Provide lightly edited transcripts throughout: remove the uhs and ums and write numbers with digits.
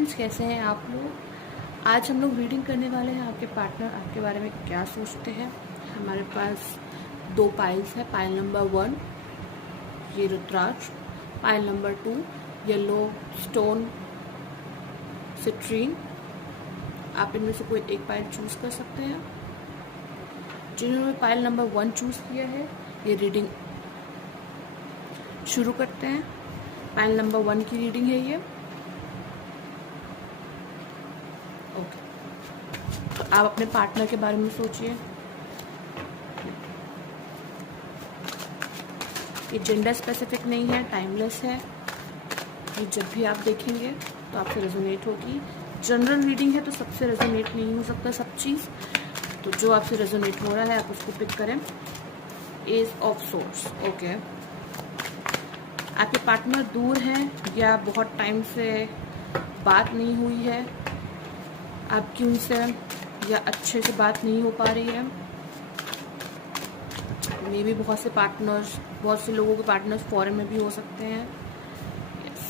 Friends, कैसे हैं आप लोग। आज हम लोग रीडिंग करने वाले हैं आपके पार्टनर आपके बारे में क्या सोचते हैं। हमारे पास 2 पाइल्स है। पाइल नंबर 1 ये rudraksha, pile number 2 yellow stone citrine. आप इनमें से कोई एक पाइल चूज कर सकते हैं। जिन्होंने पाइल नंबर 1 चूज किया है ये रीडिंग शुरू करते हैं। पाइल नंबर 1 की रीडिंग है ये। ओके, तो आप अपने पार्टनर के बारे में सोचिए। ये जेंडर स्पेसिफिक नहीं है, टाइमलेस है। ये जब भी आप देखेंगे तो आपसे रेजोनेट होगी। जनरल रीडिंग है तो सबसे रेजोनेट नहीं हो सकता सब चीज़, तो जो आपसे रेजोनेट हो रहा है आप उसको पिक करें। Ace of swords. ओके, आपके पार्टनर दूर हैं या बहुत टाइम से बात नहीं हुई है आपकी उनसे, या अच्छे से बात नहीं हो पा रही है। मे भी बहुत से लोगों के पार्टनर्स फॉरेन में भी हो सकते हैं। यस,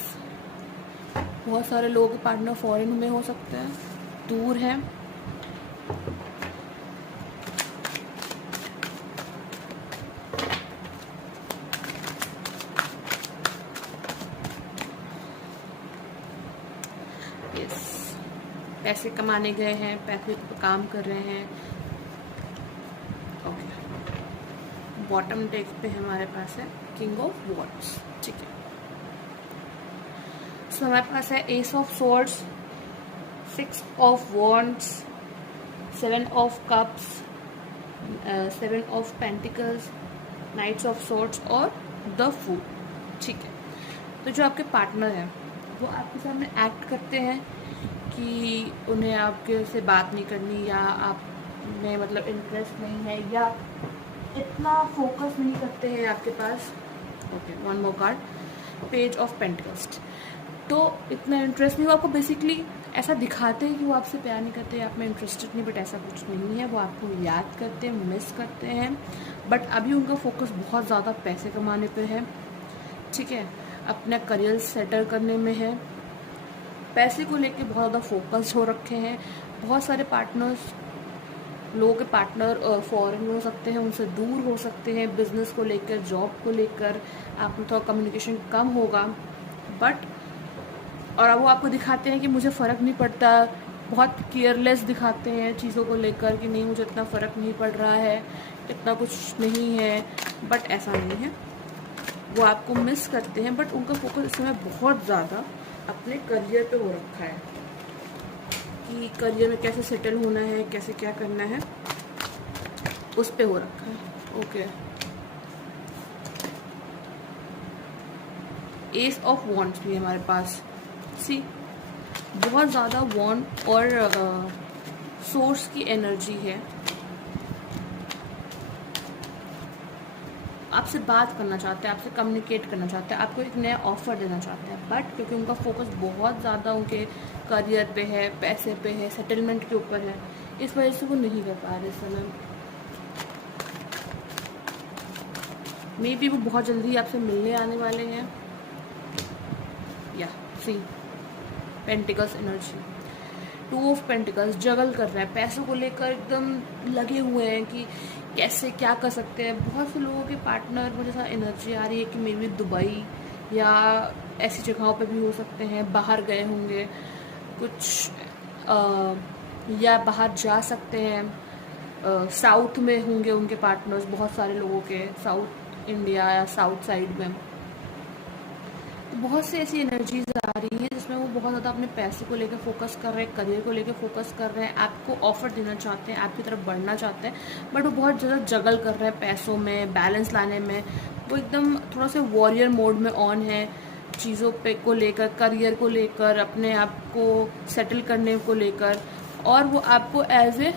बहुत सारे लोगों के पार्टनर फॉरेन में हो सकते हैं, दूर है। यस, पैसे कमाने गए हैं, पैसे पे काम कर रहे हैं। ओके, बॉटम डेक पे हमारे पास है किंग ऑफ वॉन्ड्स। ठीक है, सो हमारे पास है ace of swords, 6 of wands, 7 of cups, 7 of pentacles, knights of swords और द फूल। ठीक है, तो जो आपके पार्टनर हैं वो आपके सामने एक्ट करते हैं कि उन्हें आपके से बात नहीं करनी, या आप में मतलब इंटरेस्ट नहीं है, या इतना फोकस नहीं करते हैं आपके पास। Okay, 1 more card, page of pentacles. तो इतना इंटरेस्ट नहीं, वो आपको बेसिकली ऐसा दिखाते हैं कि वो आपसे प्यार नहीं करते, आप में इंटरेस्टेड नहीं, बट ऐसा कुछ नहीं है। वो आपको याद करते हैं, मिस करते हैं, बट अभी उनका फोकस बहुत ज़्यादा पैसे कमाने पे है। ठीक है, अपना करियर सेटल करने में है, पैसे को लेके बहुत ज़्यादा फोकस हो रखे हैं। बहुत सारे लोगों के पार्टनर फॉरेन में हो सकते हैं, उनसे दूर हो सकते हैं, बिजनेस को लेकर, जॉब को लेकर आप में थोड़ा कम्युनिकेशन कम होगा। बट और वो आपको दिखाते हैं कि मुझे फ़र्क नहीं पड़ता, बहुत केयरलेस दिखाते हैं चीज़ों को लेकर कि नहीं मुझे इतना फ़र्क नहीं पड़ रहा है, इतना कुछ नहीं है। बट ऐसा नहीं है, वो आपको मिस करते हैं, बट उनका फोकस इस समय बहुत ज़्यादा अपने करियर पे हो रखा है कि करियर में कैसे सेटल होना है, कैसे क्या करना है, उस पे हो रखा है। ओके, एस ऑफ वॉन्ड्स भी हमारे पास। सी, बहुत ज़्यादा वॉन्ड और सोर्स की एनर्जी है। आपसे बात करना चाहते हैं, आपसे कम्युनिकेट करना चाहते हैं, आपको एक नया ऑफर देना चाहते हैं, बट क्योंकि उनका फोकस बहुत ज़्यादा उनके करियर पे है, पैसे पे है, सेटलमेंट के ऊपर है, इस वजह से वो नहीं कर पा रहे इस समय। मे बी वो बहुत जल्दी आपसे मिलने आने वाले हैं। या सी, पेंटिकल्स एनर्जी, 2 ऑफ पेंटिकल्स, जगल कर रहे हैं, पैसों को लेकर एकदम लगे हुए हैं कि कैसे क्या कर सकते हैं। बहुत से लोगों के पार्टनर मुझे ऐसा एनर्जी आ रही है कि मे बी दुबई या ऐसी जगहों पे भी हो सकते हैं, बाहर गए होंगे कुछ, या बाहर जा सकते हैं। साउथ में होंगे उनके पार्टनर्स, बहुत सारे लोगों के साउथ इंडिया या साउथ साइड में। तो बहुत सी ऐसी एनर्जीज आ रही हैं जिसमें वो बहुत ज़्यादा अपने पैसे को लेकर फोकस कर रहे हैं, करियर को लेकर फोकस कर रहे हैं, आपको ऑफर देना चाहते हैं, आपकी तरफ बढ़ना चाहते हैं, बट वो बहुत ज़्यादा जगल कर रहे हैं पैसों में, बैलेंस लाने में। वो एकदम थोड़ा सा वॉरियर मोड में ऑन है, चीज़ों पे को लेकर, करियर को लेकर, अपने आप को सेटल करने को लेकर। और वो आपको एज ए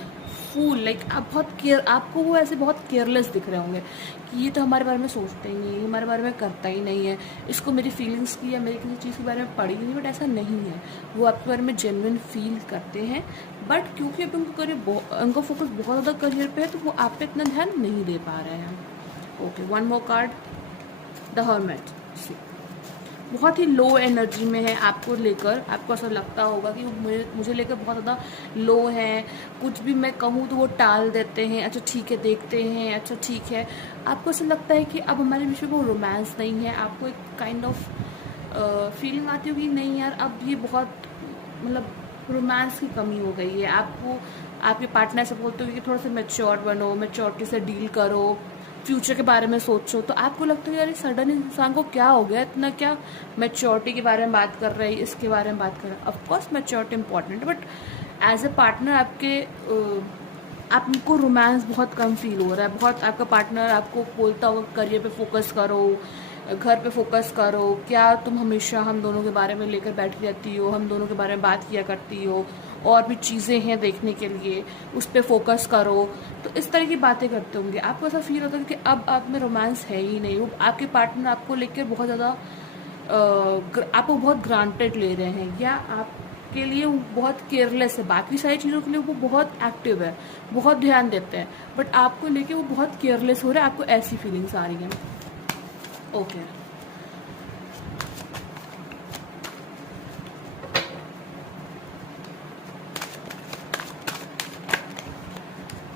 फूल, लाइक आपको वो ऐसे बहुत केयरलेस दिख रहे होंगे कि ये तो हमारे बारे में सोचता ही नहीं है, हमारे बारे में करता ही नहीं है, इसको मेरी फीलिंग्स की या मेरी किसी चीज़ के बारे में पड़ी नहीं। बट ऐसा नहीं है, वो आपके बारे में जेन्युइन फील करते हैं, बट क्योंकि अभी उनका फोकस बहुत ज़्यादा करियर पे है तो वो आप पे इतना ध्यान नहीं दे पा रहे हैं। Okay, 1 more card, the hermit. बहुत ही लो एनर्जी में है आपको लेकर। आपको ऐसा लगता होगा कि मुझे लेकर बहुत ज़्यादा लो है, कुछ भी मैं कहूँ तो वो टाल देते हैं, अच्छा ठीक है देखते हैं, अच्छा ठीक है। आपको ऐसा लगता है कि अब हमारे बीच में वो रोमांस नहीं है। आपको एक काइंड ऑफ फीलिंग आती होगी नहीं यार अब ये बहुत मतलब रोमांस की कमी हो गई है। आपको आपके पार्टनर से बोलते हो कि थोड़ा सा मैच्योर बनो, मैच्योरिटी से डील करो, फ्यूचर के बारे में सोचो, तो आपको लगता है यार सडन इंसान को क्या हो गया, इतना क्या मैच्योरिटी के बारे में बात कर रहे हैं, इसके बारे में बात कर रहे हैं। ऑफकोर्स मैच्योरिटी इंपॉर्टेंट है, बट एज ए पार्टनर आपको रोमांस बहुत कम फील हो रहा है। बहुत आपका पार्टनर आपको बोलता होगा करियर पे फोकस करो, घर पे फोकस करो, क्या तुम हमेशा हम दोनों के बारे में लेकर बैठी रहती हो, हम दोनों के बारे में बात किया करती हो, और भी चीज़ें हैं देखने के लिए, उस पर फोकस करो। तो इस तरह की बातें करते होंगे। आपको ऐसा फील होता है कि अब आप में रोमांस है ही नहीं। वो आपके पार्टनर आपको लेकर बहुत ज़्यादा आपको बहुत ग्रांटेड ले रहे हैं, या आपके लिए वो बहुत केयरलेस है। बाकी सारी चीज़ों के लिए वो बहुत एक्टिव है, बहुत ध्यान देते हैं, बट आपको लेके वो बहुत केयरलेस हो रहे हैं। आपको ऐसी फीलिंग्स आ रही हैं। ओके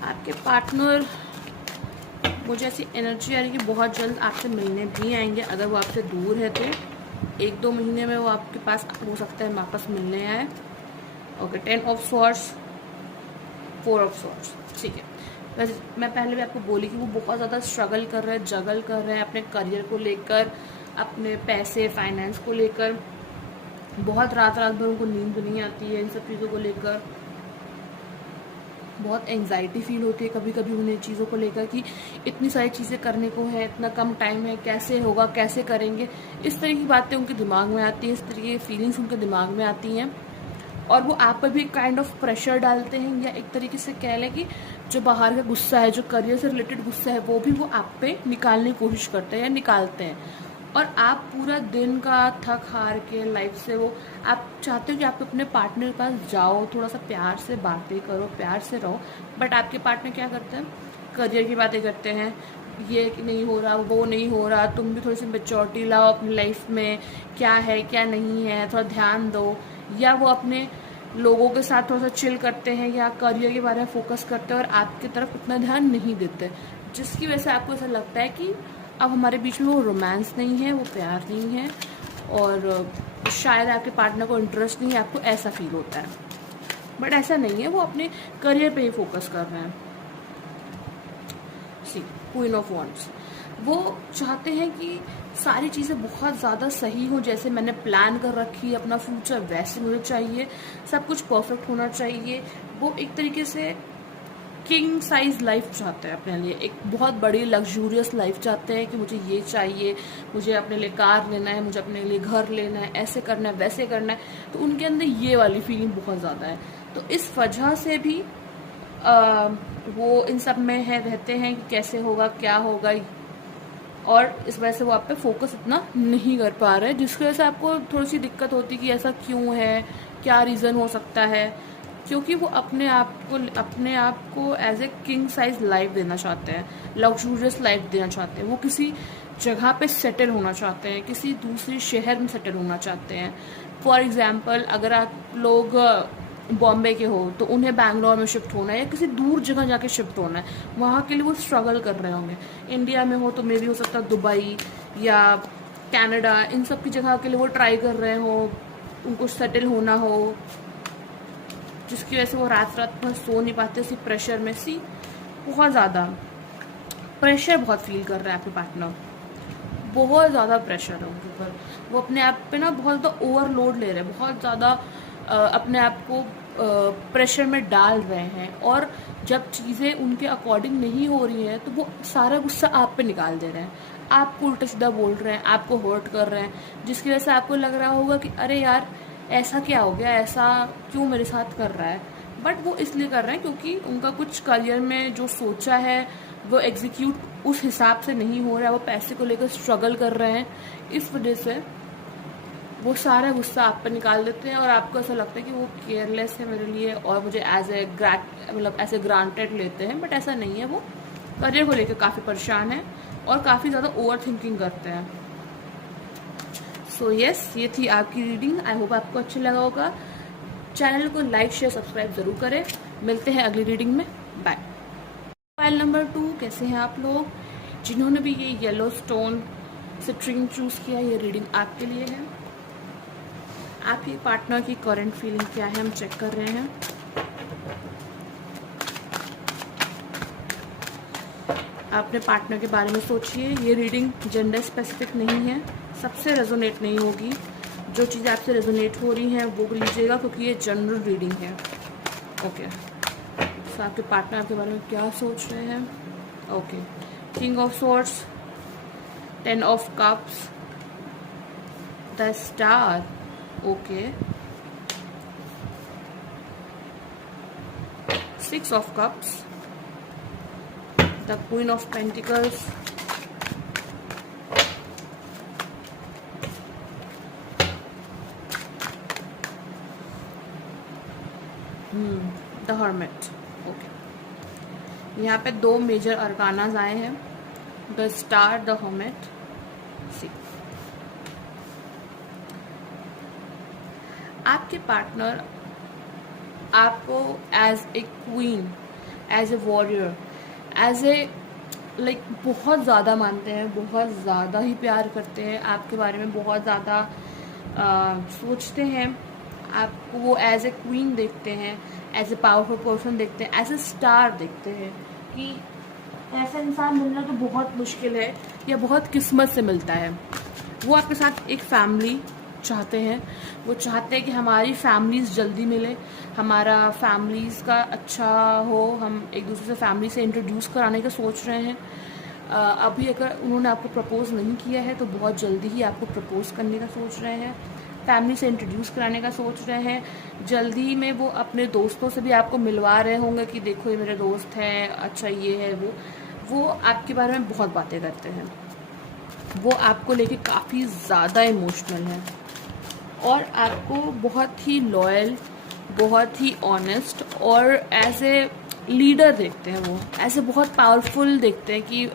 आपके पार्टनर मुझे ऐसी एनर्जी आ रही है कि बहुत जल्द आपसे मिलने भी आएंगे। अगर वो आपसे दूर है तो 1-2 महीने में वो आपके पास हो सकता है वापस मिलने आए। Okay 10 of swords, 4 of swords, ठीक है। वैसे मैं पहले भी आपको बोली कि वो बहुत ज़्यादा स्ट्रगल कर रहे हैं, जगल कर रहे हैं अपने करियर को लेकर, अपने पैसे फाइनेंस को लेकर। बहुत रात रात भर उनको नींद नहीं आती है इन सब चीज़ों को लेकर। बहुत एंग्जाइटी फील होती है कभी कभी उन्हें चीज़ों को लेकर कि इतनी सारी चीज़ें करने को है, इतना कम टाइम है, कैसे होगा, कैसे करेंगे। इस तरह की बातें उनके दिमाग में आती हैं, इस तरह की फीलिंग्स उनके दिमाग में आती हैं, और वो आप पर भी काइंड ऑफ प्रेशर डालते हैं, या एक तरीके से कह लें कि जो बाहर का गुस्सा है, जो करियर से रिलेटेड गुस्सा है, वो भी वो आप पे निकालने की कोशिश करते हैं या निकालते हैं। और आप पूरा दिन का थक हार के लाइफ से वो आप चाहते हो कि आप अपने पार्टनर के पास जाओ, थोड़ा सा प्यार से बातें करो, प्यार से रहो, बट आपके पार्टनर क्या करते हैं, करियर की बातें करते हैं, ये नहीं हो रहा, वो नहीं हो रहा, तुम भी थोड़ी सी मैच्योरिटी लाओ अपनी लाइफ में, क्या है क्या नहीं है थोड़ा ध्यान दो। या वो अपने लोगों के साथ थोड़ा सा चिल करते हैं, या करियर के बारे में फोकस करते हैं, और आपकी तरफ उतना ध्यान नहीं देते, जिसकी वजह से आपको ऐसा लगता है कि अब हमारे बीच में वो रोमांस नहीं है, वो प्यार नहीं है, और शायद आपके पार्टनर को इंटरेस्ट नहीं है, आपको ऐसा फील होता है। बट ऐसा नहीं है, वो अपने करियर पे ही फोकस कर रहे हैं। सी क्वीन ऑफ वॉन्ड्स, वो चाहते हैं कि सारी चीज़ें बहुत ज़्यादा सही हो, जैसे मैंने प्लान कर रखी है अपना फ्यूचर वैसे मुझे चाहिए, सब कुछ परफेक्ट होना चाहिए। वो एक तरीके से किंग साइज लाइफ चाहते हैं अपने लिए, एक बहुत बड़ी लग्जूरियस लाइफ चाहते हैं कि मुझे ये चाहिए, मुझे अपने लिए कार लेना है, मुझे अपने लिए घर लेना है, ऐसे करना है, वैसे करना है। तो उनके अंदर ये वाली फीलिंग बहुत ज़्यादा है। तो इस वजह से भी वो इन सब में है रहते हैं कि कैसे होगा, क्या होगा, और इस वजह से वो आप पे फोकस इतना नहीं कर पा रहे, जिसकी वजह से आपको थोड़ी सी दिक्कत होती है कि ऐसा क्यों है, क्या रीज़न हो सकता है। क्योंकि वो अपने आप को as a king size life देना चाहते हैं, लग्जूरियस लाइफ देना चाहते हैं। वो किसी जगह पे सेटल होना चाहते हैं, किसी दूसरे शहर में सेटल होना चाहते हैं। फॉर एग्जांपल अगर आप लोग बॉम्बे के हो तो उन्हें बैंगलोर में शिफ्ट होना है, या किसी दूर जगह जाके शिफ्ट होना है, वहाँ के लिए वो स्ट्रगल कर रहे होंगे। इंडिया में हो तो मे भी हो सकता है दुबई या कनाडा, इन सब की जगह के लिए वो ट्राई कर रहे हो, उनको सेटल होना हो, जिसकी वजह से वो रात रात भर सो नहीं पाते उसी प्रेशर में। बहुत ज़्यादा प्रेशर बहुत फील कर रहा है आपके पार्टनर, बहुत ज़्यादा प्रेशर है उनके ऊपर। वो अपने आप पे ना बहुत ज़्यादा ओवरलोड ले रहे हैं, बहुत ज़्यादा अपने आप को प्रेशर में डाल रहे हैं, और जब चीज़ें उनके अकॉर्डिंग नहीं हो रही हैं तो वो सारा गुस्सा आप पे निकाल दे रहे हैं, आपको उल्टा सीधा बोल रहे हैं, आपको हर्ट कर रहे हैं, जिसकी वजह से आपको लग रहा होगा कि अरे यार ऐसा क्या हो गया, ऐसा क्यों मेरे साथ कर रहा है। बट वो इसलिए कर रहे हैं क्योंकि उनका कुछ करियर में जो सोचा है वो एग्जीक्यूट उस हिसाब से नहीं हो रहा है, वो पैसे को लेकर स्ट्रगल कर रहे हैं, इस वजह से वो सारा गुस्सा आप पर निकाल देते हैं, और आपको ऐसा लगता है कि वो केयरलेस है मेरे लिए, और मुझे एज ए ऐसे ग्रांटेड लेते हैं। बट ऐसा नहीं है, वो करियर को लेकर काफ़ी परेशान है और काफ़ी ज़्यादा ओवर थिंकिंग करते हैं। सो यस, ये थी आपकी रीडिंग। आई होप आपको अच्छा लगा होगा। चैनल को लाइक शेयर सब्सक्राइब ज़रूर करें। मिलते हैं अगली रीडिंग में। बाय। फाइल नंबर 2, कैसे हैं आप लोग? जिन्होंने भी ये येलो स्टोन सिट्रिंग चूज़ किया, ये रीडिंग आपके लिए है। आपके पार्टनर की करंट फीलिंग क्या है, हम चेक कर रहे हैं। अपने पार्टनर के बारे में सोचिए। ये रीडिंग जेंडर स्पेसिफिक नहीं है, सबसे रेजोनेट नहीं होगी। जो चीज़ें आपसे रेजोनेट हो रही हैं वो लीजिएगा, क्योंकि ये जनरल रीडिंग है। ओके, तो आपके पार्टनर आपके बारे में क्या सोच रहे हैं? Okay, king of swords, 10 of cups, the star, okay, 6 of cups, the queen of pentacles, the hermit. Okay, यहाँ पे 2 मेजर अरकानाज आए हैं, the star, the hermit. See, आपके पार्टनर आपको as a queen, as a warrior, as a like बहुत ज़्यादा मानते हैं, बहुत ज़्यादा ही प्यार करते हैं, आपके बारे में बहुत ज़्यादा सोचते हैं। आपको वो एज ए क्वीन देखते हैं, एज ए पावरफुल पर्सन देखते हैं, एज ए स्टार देखते हैं कि ऐसा इंसान मिलना तो बहुत मुश्किल है या बहुत किस्मत से मिलता है। वो आपके साथ एक फैमिली चाहते हैं, वो चाहते हैं कि हमारी फैमिलीज़ जल्दी मिले, हमारा फैमिलीज़ का अच्छा हो, हम एक दूसरे से फैमिली से इंट्रोड्यूस कराने का सोच रहे हैं। अभी अगर उन्होंने आपको प्रपोज़ नहीं किया है तो बहुत जल्दी ही आपको प्रपोज़ करने का सोच रहे हैं, फैमिली से इंट्रोड्यूस कराने का सोच रहे हैं। जल्दी में वो अपने दोस्तों से भी आपको मिलवा रहे होंगे कि देखो ये मेरे दोस्त हैं, अच्छा ये है वो आपके बारे में बहुत बातें करते हैं। वो आपको लेके काफ़ी ज़्यादा इमोशनल है और आपको बहुत ही लॉयल, बहुत ही ऑनेस्ट और एज ए लीडर देखते हैं। वो ऐसे बहुत पावरफुल देखते हैं कि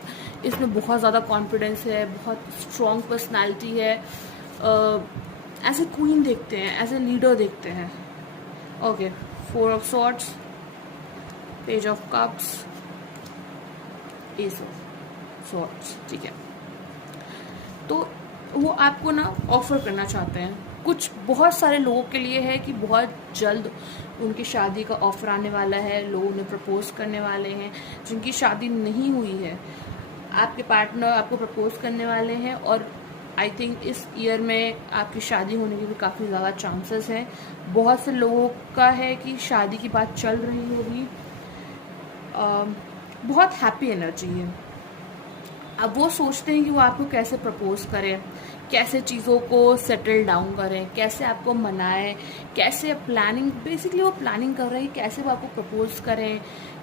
इसमें बहुत ज़्यादा कॉन्फिडेंस है, बहुत स्ट्रॉन्ग पर्सनालिटी है। एज ए क्वीन देखते हैं, एज ए लीडर देखते हैं। Okay, 4 of swords, page of cups, S of swords. ठीक है, तो वो आपको ना ऑफर करना चाहते हैं। कुछ बहुत सारे लोगों के लिए है कि बहुत जल्द उनकी शादी का ऑफर आने वाला है, लोग उन्हें प्रपोज करने वाले हैं। जिनकी शादी नहीं हुई है, आपके पार्टनर आपको प्रपोज करने वाले हैं और आई थिंक इस ईयर में आपकी शादी होने की भी काफ़ी ज़्यादा चांसेस हैं। बहुत से लोगों का है कि शादी की बात चल रही होगी। बहुत हैप्पी एनर्जी है। अब वो सोचते हैं कि वो आपको कैसे प्रपोज करें, कैसे चीज़ों को सेटल डाउन करें, कैसे आपको मनाएं, कैसे प्लानिंग, बेसिकली वो प्लानिंग कर रहे हैं कैसे वो आपको प्रपोज करें,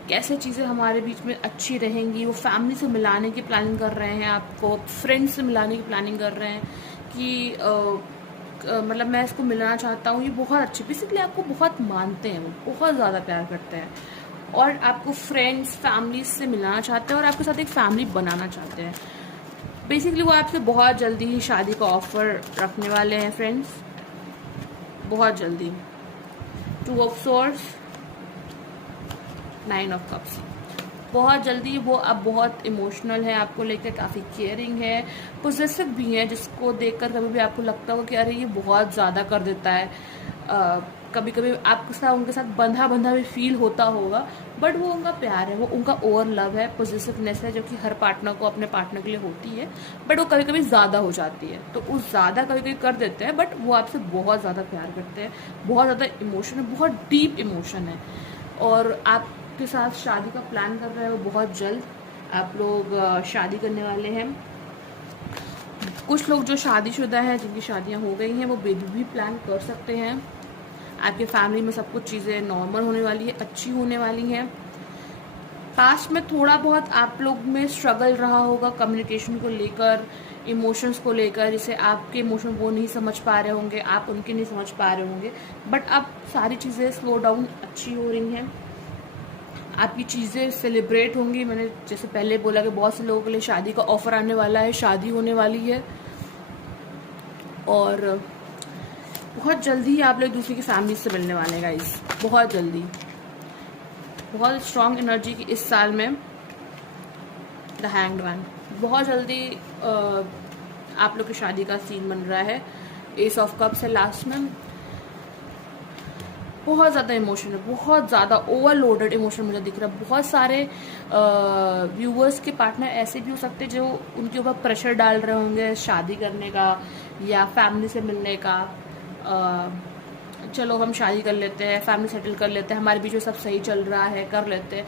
कैसे चीज़ें हमारे बीच में अच्छी रहेंगी। वो फैमिली से मिलाने की प्लानिंग कर रहे हैं, आपको फ्रेंड्स से मिलाने की प्लानिंग कर रहे हैं कि मतलब मैं इसको मिलाना चाहता हूँ, ये बहुत अच्छी, बेसिकली आपको बहुत मानते हैं, वो बहुत ज़्यादा प्यार करते हैं और आपको फ्रेंड्स फैमिली से मिलाना चाहते हैं और आपके साथ एक फैमिली बनाना चाहते हैं। बेसिकली वो आपसे बहुत जल्दी ही शादी का ऑफर रखने वाले हैं फ्रेंड्स, बहुत जल्दी। 2 ऑफ स्वॉर्ड्स, 9 ऑफ कप्स, बहुत जल्दी। वो अब बहुत इमोशनल है, आपको लेकर काफ़ी केयरिंग है, पोजेसिव भी है, जिसको देखकर कभी भी आपको लगता होगा कि अरे ये बहुत ज़्यादा कर देता है। कभी कभी आपके साथ उनके साथ बंधा बंधा भी फील होता होगा, बट वो उनका प्यार है, वो उनका ओवर लव है, पॉजिटिवनेस है, जो कि हर पार्टनर को अपने पार्टनर के लिए होती है, बट वो कभी कभी ज़्यादा हो जाती है। तो उस ज़्यादा कभी कभी कर देते हैं, बट वो आपसे बहुत ज़्यादा प्यार करते हैं, बहुत ज़्यादा इमोशन है, बहुत डीप इमोशन है और आपके साथ शादी का प्लान कर रहे हैं वो बहुत जल्द। आप लोग शादी करने वाले हैं। कुछ लोग जो शादीशुदा हैं, जिनकी शादियाँ हो गई हैं, वो बेबी भी प्लान कर सकते हैं। आपके फैमिली में सब कुछ चीज़ें नॉर्मल होने वाली है, अच्छी होने वाली हैं। पास्ट में थोड़ा बहुत आप लोग में स्ट्रगल रहा होगा कम्युनिकेशन को लेकर, इमोशंस को लेकर, जिसे आपके इमोशन वो नहीं समझ पा रहे होंगे, आप उनके नहीं समझ पा रहे होंगे, बट अब सारी चीज़ें स्लो डाउन अच्छी हो रही हैं। आपकी चीज़ें सेलिब्रेट होंगी। मैंने जैसे पहले बोला कि बहुत से लोगों के लिए शादी का ऑफर आने वाला है, शादी होने वाली है और बहुत जल्दी ही आप लोग दूसरे की फैमिली से मिलने वाले हैं गाइस, बहुत जल्दी। बहुत स्ट्रॉन्ग एनर्जी की इस साल में द हैंग्ड मैन। बहुत जल्दी आप लोग की शादी का सीन बन रहा है। एस ऑफ कप्स है लास्ट में। बहुत ज़्यादा इमोशन है, बहुत ज़्यादा ओवरलोडेड इमोशन मुझे दिख रहा है। बहुत सारे व्यूवर्स के पार्टनर ऐसे भी हो सकते हैं जो उनके ऊपर प्रेशर डाल रहे होंगे शादी करने का या फैमिली से मिलने का। चलो हम शादी कर लेते हैं, फैमिली सेटल कर लेते हैं, हमारे बीच में सब सही चल रहा है, कर लेते हैं।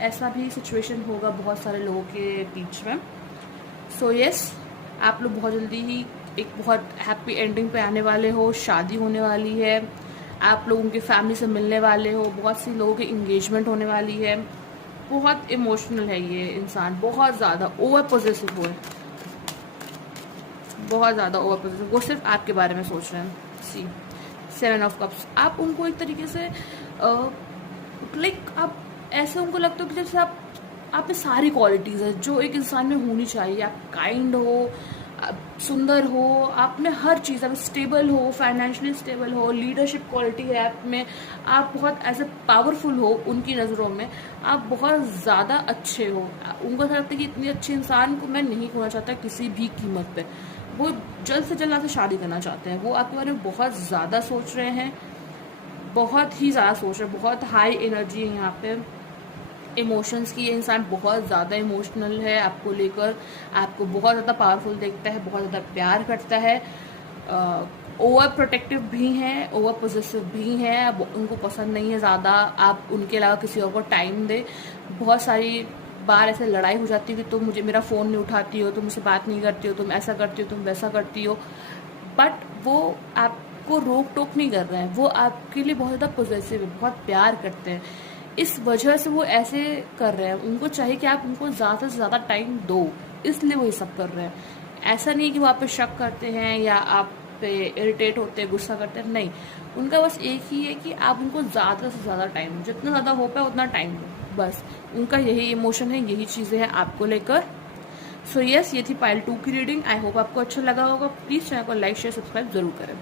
ऐसा भी सिचुएशन होगा बहुत सारे लोगों के बीच में। सो यस, आप लोग बहुत जल्दी ही एक बहुत हैप्पी एंडिंग पे आने वाले हो। शादी होने वाली है, आप लोगों की फैमिली से मिलने वाले हो, बहुत सी लोगों की इंगेजमेंट होने वाली है। बहुत इमोशनल है ये इंसान, बहुत ज़्यादा ओवर पॉजिटिव हो है, बहुत ज़्यादा ओवर पॉजिटिव। वो सिर्फ आपके बारे में सोच रहे हैं। सी 7 ऑफ कप्स, आप उनको एक तरीके से लाइक आप ऐसे उनको लगता हो कि जैसे आप में सारी क्वालिटीज़ है जो एक इंसान में होनी चाहिए। आप काइंड हो, आप सुंदर हो, आप में हर चीज़, आप स्टेबल हो, फाइनेंशियली स्टेबल हो, लीडरशिप क्वालिटी है आप में, आप बहुत ऐसे पावरफुल हो उनकी नज़रों में, आप बहुत ज़्यादा अच्छे हो। उनको ऐसा लगता है कि इतने अच्छे इंसान को मैं नहीं खोना चाहता किसी भी कीमत पे। वो जल्द से जल्द आपसे शादी करना चाहते हैं। वो आपके बारे में बहुत ज़्यादा सोच रहे हैं, बहुत ही ज़्यादा सोच रहे हैं। बहुत हाई एनर्जी है यहाँ पे इमोशंस की। ये इंसान बहुत ज़्यादा इमोशनल है आपको लेकर, आपको बहुत ज़्यादा पावरफुल देखता है, बहुत ज़्यादा प्यार करता है। ओवर प्रोटेक्टिव भी हैं, ओवर पॉजिटिव भी हैं। अब उनको पसंद नहीं है ज़्यादा आप उनके अलावा किसी और को टाइम दे। बहुत सारी बार ऐसे लड़ाई हो जाती है कि तुम मुझे मेरा फ़ोन नहीं उठाती हो, तुम मुझसे बात नहीं करती हो, तुम ऐसा करती हो, तुम वैसा करती हो। बट वो आपको रोक टोक नहीं कर रहे हैं, वो आपके लिए बहुत ज़्यादा पॉजिटिव है, बहुत प्यार करते हैं। इस वजह से वो ऐसे कर रहे हैं। उनको चाहिए कि आप उनको ज़्यादा से ज़्यादा टाइम दो, इसलिए वो ये सब कर रहे हैं। ऐसा नहीं है कि वो आप पे शक करते हैं या आप पे इरिटेट होते हैं, गुस्सा करते हैं, नहीं। उनका बस एक ही है कि आप उनको ज़्यादा से ज़्यादा टाइम दो, जितना ज़्यादा हो पाए उतना टाइम दो, बस। उनका यही इमोशन है, यही चीज़ें हैं आपको लेकर। सो यस, ये थी पाइल 2 की रीडिंग। आई होप आपको अच्छा लगा होगा। प्लीज़ चैनल को लाइक शेयर सब्सक्राइब जरूर करें।